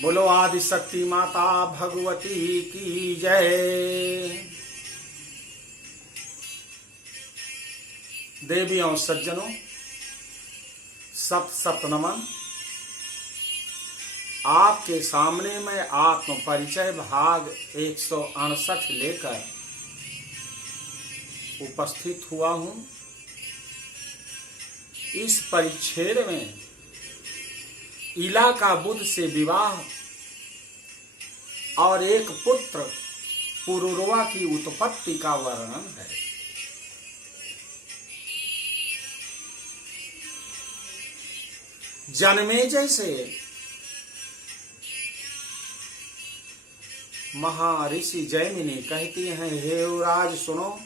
बोलो आदि शक्ति माता भगवती की जय। देवियों सज्जनों, सत सत नमन। आपके सामने मैं आत्म परिचय भाग 168 लेकर उपस्थित हुआ हूं। इस परिच्छेद में इला का बुद्ध से विवाह और एक पुत्र पुरुरवा की उत्पत्ति का वर्णन है। जन्मेजय से महर्षि जैमिनी कहती हैं, हे युवराज सुनो,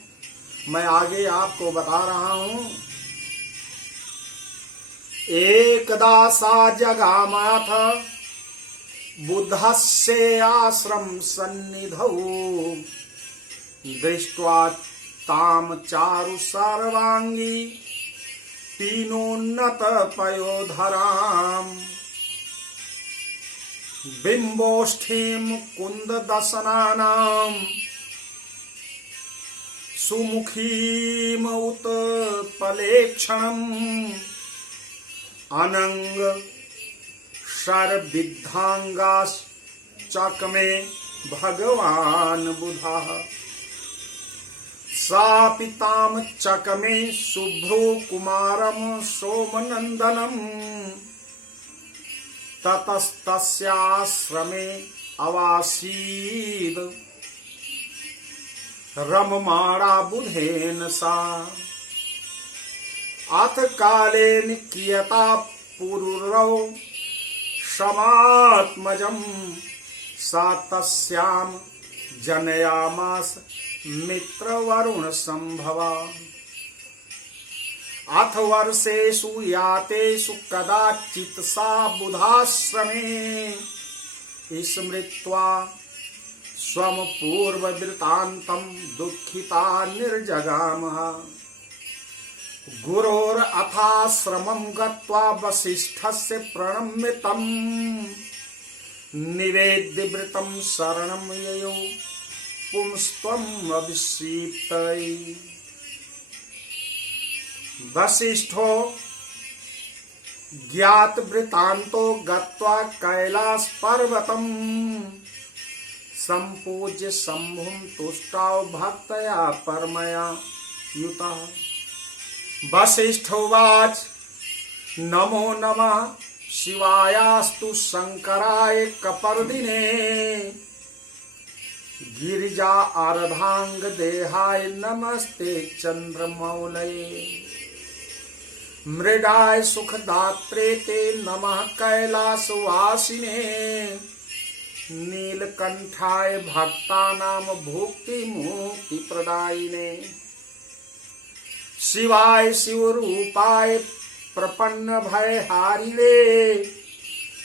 मैं आगे आपको बता रहा हूं। एकदा सा जगामाथ बुद्धस्य आश्रम सन्निधौ दृष्ट्वा ताम चारु सर्वांगी पीनोन्नत पयोधराम बिंबोष्ठीं कुंद दशनानां सुमुखीम उत्पलेक्षणम् अनंग शरविद्धांगाश्चकमे भगवान बुधा सापिताम चकमे शुभ्रो कुमारम सोमनंदनम ततस्तस्याश्रमे अवासीद रममाणा बुधेन सा अथ काले निक्रियता पुरुरौ समात्मजं सा तस्यां जनयामास मित्रवरुण संभवा। अथ वर्षेषु यातेषु कदाचित् सा बुधाश्रमे स्मृत्वा स्वं पूर्ववृत्तान्तं दुःखिता निर्जगामः। गुरोर अथाश्रमं गत्वा वसिष्ठस्य प्रणम्य तं निवेद्य वृतं शरणं ययौ पुंस्त्वम् अभिषिक्तये। वसिष्ठो ज्ञात वृत्तान्तो गत्वा कैलास पर्वतं संपूज्य शंभुं तुष्टाव भक्तया परमया युतः। वसिष्ठोवाच नमो नमः शिवायास्तु शंकराय कपर्दिने गिरिजा आराधांग देहाय नमस्ते चंद्रमौलये मृडाय सुखदात्रे ते नमः कैलासवासिने नीलकंठाय भक्तानां भुक्ति मुक्ति प्रदायिने शिवाय शिवरूपाय प्रपन्न भयहारिणे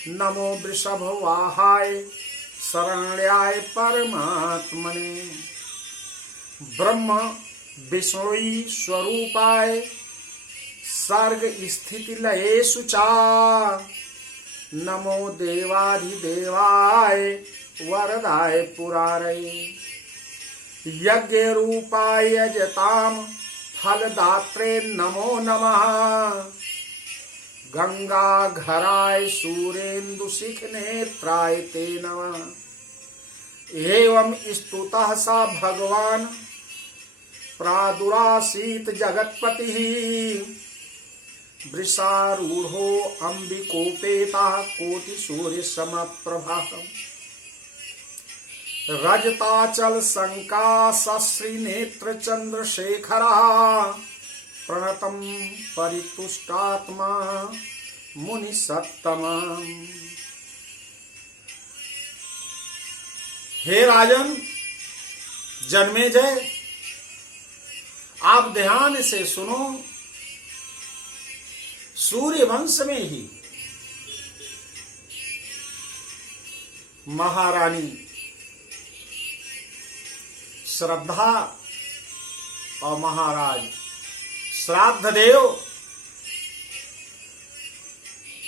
नमो वृषभवाहाय शरण्याय परमात्मने ब्रह्म विष्णुई स्वरूपाय सर्ग स्थिति लयेषु चा नमो देवाधिदेवाय वरदाय पुरारये यज्ञ रूपाय यजताम फलदात्रे नमो नमः गंगाघराय सूरेन्दुशिख नेत्राय ते नमः। एवं स्तुतः सा भगवान् प्रादुरासीत् जगत्पतिः वृषारूढ़ो अंबिकोपेतः कोटिसूर्यसमप्रभः रजताचल संकाशश्री नेत्र चंद्रशेखरः प्रणतं परितुष्टात्मा मुनि सत्तमा। हे राजन जन्मेजय, आप ध्यान से सुनो। सूर्य वंश में ही महारानी श्रद्धा और महाराज श्राद्धदेव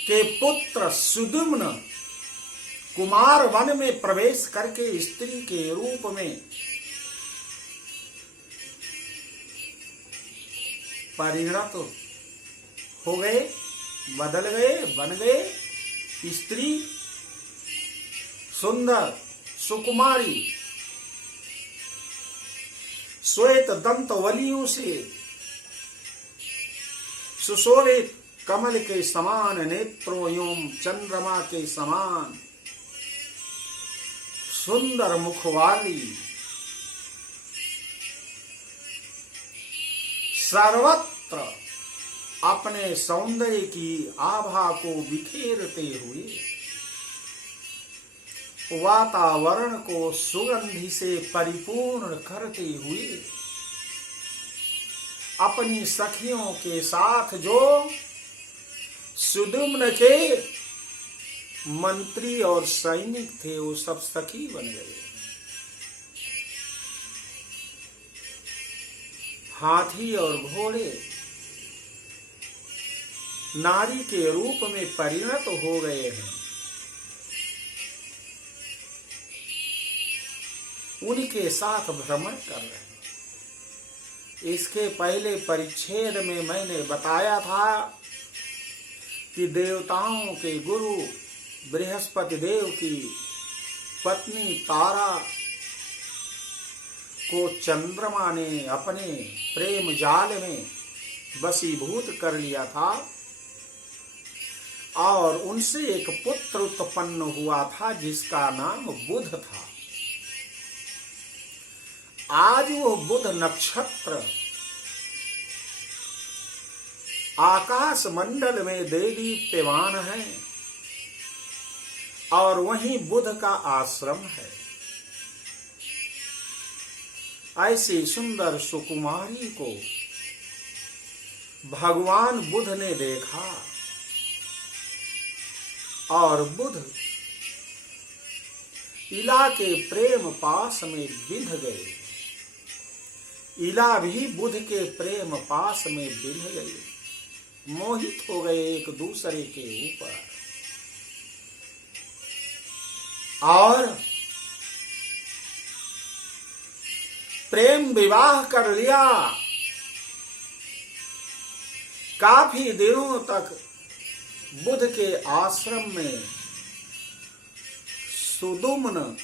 के पुत्र सुद्युम्न कुमार वन में प्रवेश करके स्त्री के रूप में परिणत हो गए, बदल गए, बन गए। स्त्री सुंदर सुकुमारी श्वेत दंत वलियों से सुशोभित, कमल के समान नेत्रों एवं चंद्रमा के समान सुंदर मुख वाली, सर्वत्र अपने सौंदर्य की आभा को बिखेरते हुए वातावरण को सुगंधि से परिपूर्ण करते हुए अपनी सखियों के साथ जो सुदुम्न के मंत्री और सैनिक थे वो सब सखी बन गए। हाथी और घोड़े नारी के रूप में परिणत हो गए हैं। उनके साथ भ्रमण कर रहे हैं। इसके पहले परिच्छेद में मैंने बताया था कि देवताओं के गुरु बृहस्पति देव की पत्नी तारा को चंद्रमा ने अपने प्रेम जाल में वशीभूत कर लिया था और उनसे एक पुत्र उत्पन्न हुआ था जिसका नाम बुध था। आज वो बुध नक्षत्र आकाश मंडल में देदीप्यमान है और वहीं बुध का आश्रम है। ऐसी सुंदर सुकुमारी को भगवान बुध ने देखा और बुध इला के प्रेम पास में बिंध गए। इला भी बुध के प्रेम पास में बिंध गई, मोहित हो गए एक दूसरे के ऊपर और प्रेम विवाह कर लिया। काफी दिनों तक बुध के आश्रम में सुदुम्न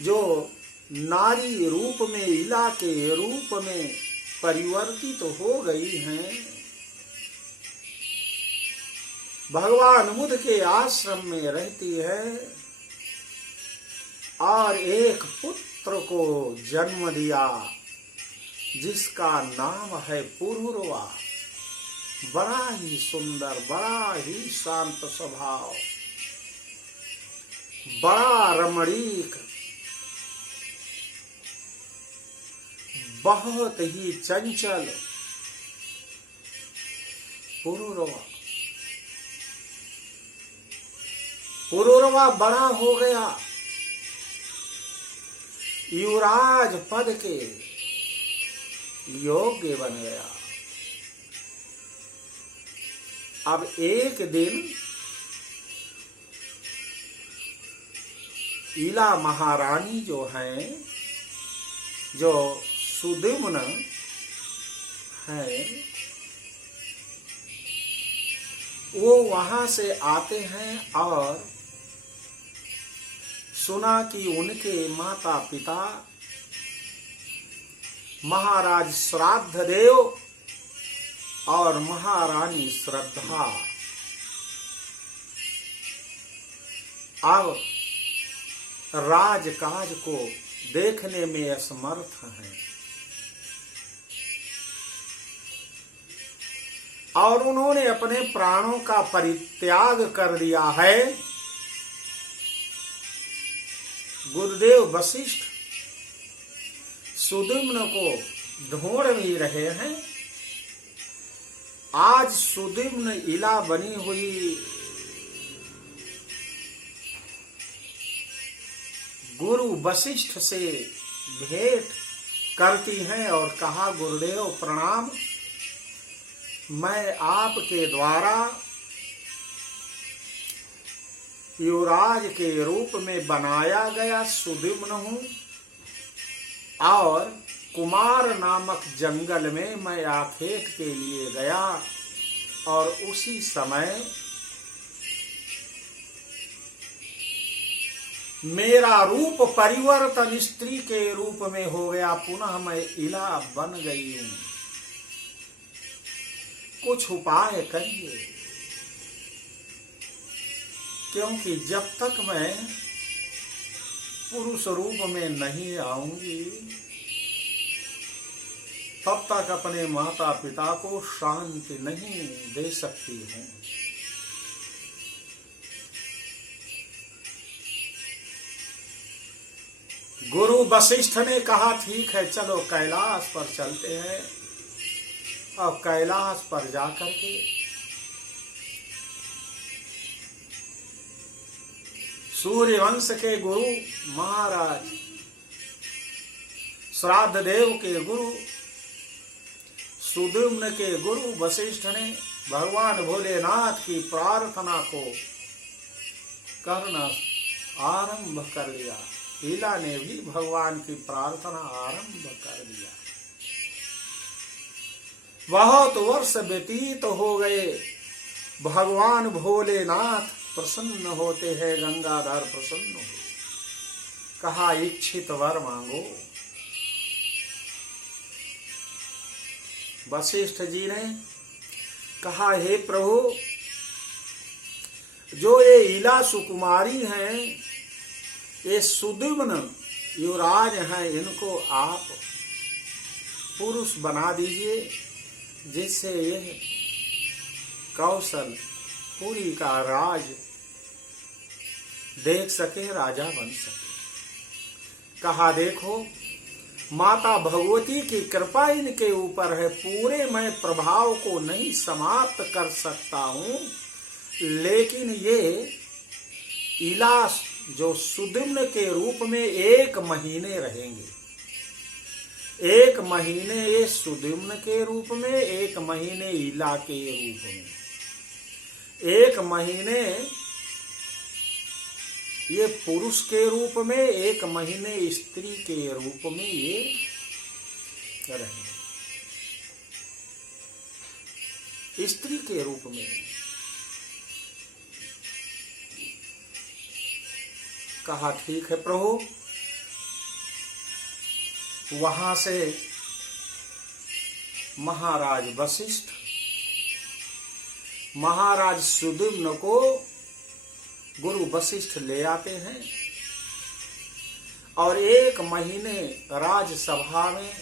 जो नारी रूप में इला के रूप में परिवर्तित हो गई हैं, भगवान बुध के आश्रम में रहती है और एक पुत्र को जन्म दिया जिसका नाम है पुरुरवा। बड़ा ही सुंदर, बड़ा ही शांत स्वभाव, बड़ा रमणीक, बहुत ही चंचल पुरुरवा। पुरुरवा बड़ा हो गया, युवराज पद के योग्य बन गया। अब एक दिन इला महारानी जो हैं, जो सुदुम्न है, वो वहां से आते हैं और सुना कि उनके माता पिता महाराज श्राद्ध देव और महारानी श्रद्धा अब राजकाज को देखने में असमर्थ हैं और उन्होंने अपने प्राणों का परित्याग कर दिया है। गुरुदेव वशिष्ठ सुदुम्न को ढूंढ भी रहे हैं। आज सुदुम्न इला बनी हुई गुरु वशिष्ठ से भेंट करती हैं और कहा, गुरुदेव प्रणाम, मैं आपके द्वारा युवराज के रूप में बनाया गया सुद्युम्न हूं और कुमार नामक जंगल में मैं आखेट के लिए गया और उसी समय मेरा रूप परिवर्तन स्त्री के रूप में हो गया। पुनः मैं इला बन गई हूं। कुछ उपाय करिए, क्योंकि जब तक मैं पुरुष रूप में नहीं आऊंगी तब तक अपने माता पिता को शांति नहीं दे सकती हूं। गुरु वशिष्ठ ने कहा, ठीक है, चलो कैलाश पर चलते हैं। और कैलाश पर जाकर के सूर्यवंश के गुरु महाराज, श्राद्ध देव के गुरु, सुद्युम्न के गुरु वशिष्ठ ने भगवान भोलेनाथ की प्रार्थना को करना आरंभ कर दिया। इला ने भी भगवान की प्रार्थना आरंभ कर दिया। बहुत वर्ष व्यतीत हो गए। भगवान भोलेनाथ प्रसन्न होते हैं, गंगाधर प्रसन्न हो। कहा, इच्छित वर मांगो। वशिष्ठ जी ने कहा, हे प्रभु, जो ये इला सुकुमारी हैं, ये सुद्युम्न युवराज हैं, इनको आप पुरुष बना दीजिए, जिससे ये कौशलपुरी का राज देख सके, राजा बन सके। कहा, देखो, माता भगवती की कृपा इनके ऊपर है। पूरे मैं प्रभाव को नहीं समाप्त कर सकता हूं, लेकिन ये इला जो सुद्युम्न के रूप में 1 महीने रहेंगे। 1 महीने ये सुद्युम्न के रूप में, 1 महीने इला के रूप में, 1 महीने ये पुरुष के रूप में, 1 महीने स्त्री के रूप में ये रहेंगे, स्त्री के रूप में। कहा, ठीक है प्रभु। वहां से महाराज वशिष्ठ महाराज सुद्युम्न को गुरु वशिष्ठ ले आते हैं और 1 महीने राजसभा में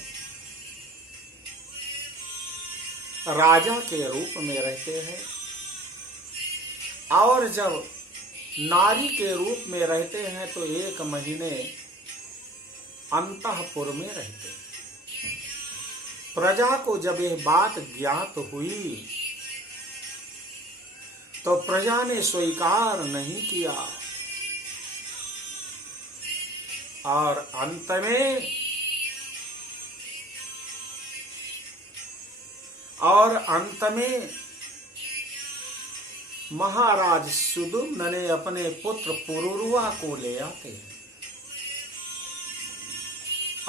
राजा के रूप में रहते हैं। और जब नारी के रूप में रहते हैं तो 1 महीने अंतःपुर में रहते हैं। प्रजा को जब यह बात ज्ञात हुई तो प्रजा ने स्वीकार नहीं किया और अंत में महाराज सुद्युम्न ने अपने पुत्र पुरुरवा को ले आते हैं।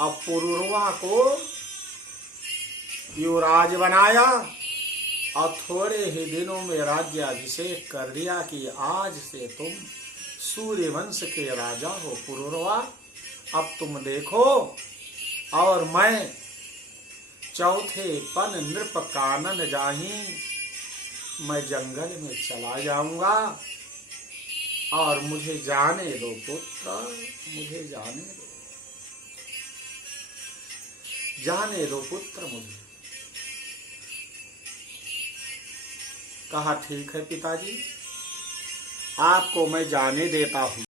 अब पुरुरवा को युवराज बनाया और थोड़े ही दिनों में राज्याभिषेक कर दिया कि आज से तुम सूर्यवंश के राजा हो पुरुरवा। अब तुम देखो, और मैं चौथे पन नृप कानन जाही, मैं जंगल में चला जाऊंगा और मुझे जाने दो पुत्र, मुझे जाने दो पुत्र मुझे। कहा, ठीक है पिताजी, आपको मैं जाने देता हूं।